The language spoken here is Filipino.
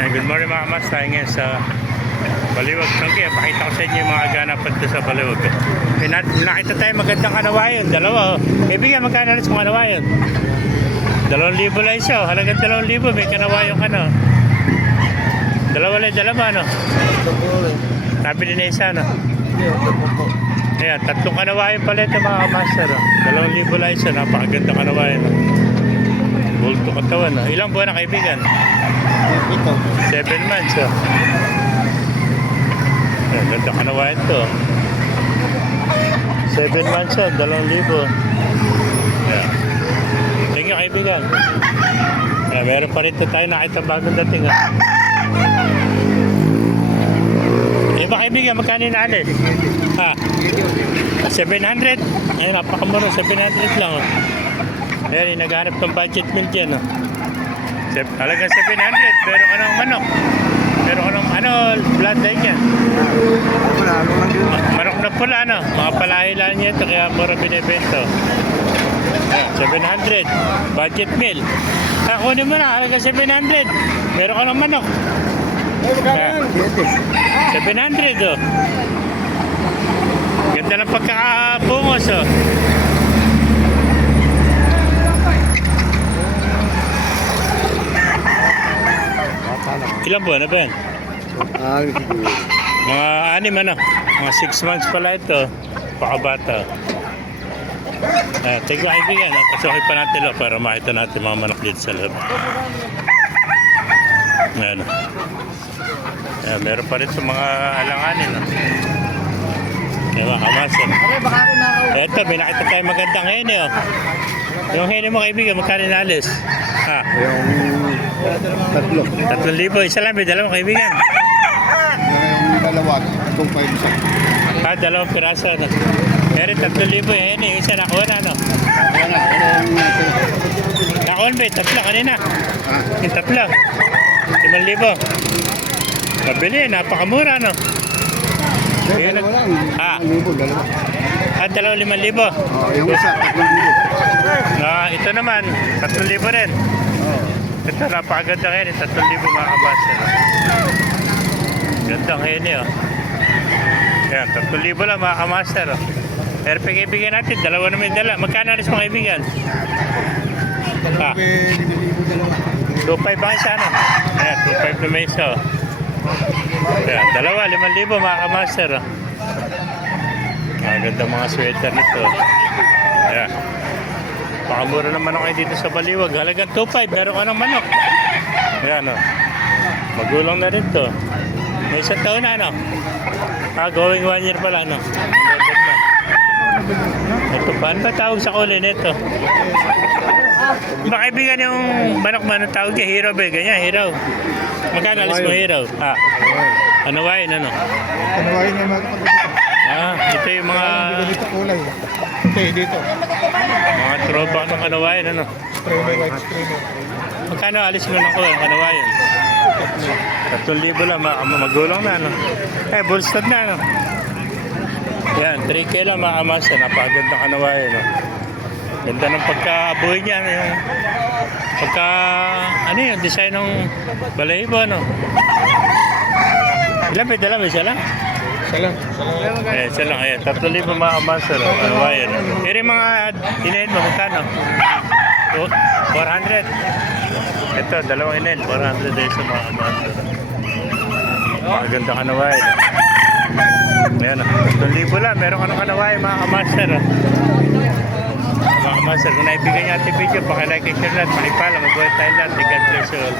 Good morning mga kamas, tayo ngayon sa Baliwag. Okay, pakita ko sa inyo yung mga ganapan dito sa Baliwag. Nakita tayo magandang kanawayon, dalawa. Ibigay magkano na sa mga kanawayon? 2,000 lang isa, halagang 2,000, may kanawayon ka no. Dalawa ano? Nabili na isa no. Ayan, 3 kanawayon pala ito mga kamaster. 2,000 lang isa, napakaganda kanawayon. Bulto katawan no. Ilang buwan na kaibigan? 7 months oh. Ayan, ganda kanawayan to. 7 months oh, 2,000. Ayan. Thank you kaibigan. Ayan, meron pa rin tayo nakita bagong dating ha. Iba kaibigan, magkano yung naalis? Ha? 700? Ayan, napakamura, 700 lang oh. Ayan, naghanap ng budget meal dyan oh. Talagang 700, pero anong manok? Pero anong bloodline yan? Manok na pula ano? Mga palahilan niya ito, kaya mura binibento. 700, budget meal. Kunin mo na, halaga 700. Meron ka ng manok. 700 oh. Ganda ng pagkakabungos oh. Ilang buwan na ba yan? Mga 6 ano? Mga 6 months pala ito. Pakabata. Take mga kaibigan. Pasukin pa natin lo para makita natin mga manok dito sa loob. Ayan. Meron pa rin sa mga alanganin. Ayan mga kamasan. Ito, may nakita tayo magandang hene. Oh. Yung hene mo kaibigan, magkano nalis? Ha? Tatlo. 3,000. Isa lang, may dalawang kaibigan. Yung dalawa, 2,500 isa. Dalawang piraso na. Pero 3,000 yan eh. Isa nakuha na ano? Nakuha ba? 3 kanina. Yung 3. 5,000. Mabili, napakamura no? Dalawa lang. 2,500. Yung isa, 3,000. Ito naman, 3,000 rin. Ito, napakaganda ngayon. 3,000 mga kabasa. Gandang hene oh. Ayan, 3,000 lang mga kamaster oh. Pero pag-ibigyan natin, dalawa naman dala. Magkano alis mga kaibigan? 2,500 ba isa no? Ayan, 2,500 na may isa oh. Ayan, 5,000 mga kamaster oh. Ganda mga sweater nito. Ayan. Pakamura naman ako dito sa Baliwag. Halagang 2,500, meron ka ng manok. Ayan o. Magulang na rin to. May 1 taon na ano. Going 1 year pala ano. Ito pa. Ano ba tawag sa kulay nito? Makaibigan yung manok man ang tawag niya. Hero ba? Ganyan, hero. Magkano alis mo hero? Ano wain ano? Kanawain na mga Ito yung mga... dito kulay. Okay, dito. Mga throwback ng kanawayan, ano? White streamer. Magkano alis mo ng kanawayan? 3,000 lang, magulang na, ano? Bullstad na, ano? Yan, 3K lang, makamasa. Napakaganda ng kanawayan, no? Ganda ng pagkabuhay niya, ano? Yung pagka... Ano yung design ng balahibo, ano? Ilan ba? Dala ba siya lang? Isa lang. Ayan, 3,000 mga kamasal. Kanawayan. Pero yung mga inahin mo, magkano? 400. Ito, dalawang inahin. 400 din sa mga kamasal. Maganda kanawayan. Ayan, 3,000 lang. Meron ka ng kanawayan mga kamasal. Mga kamasal, kung naibigay niya ating video, pakilike and share lahat. Pakipala, mag-buhay tayo lahat. God bless you all.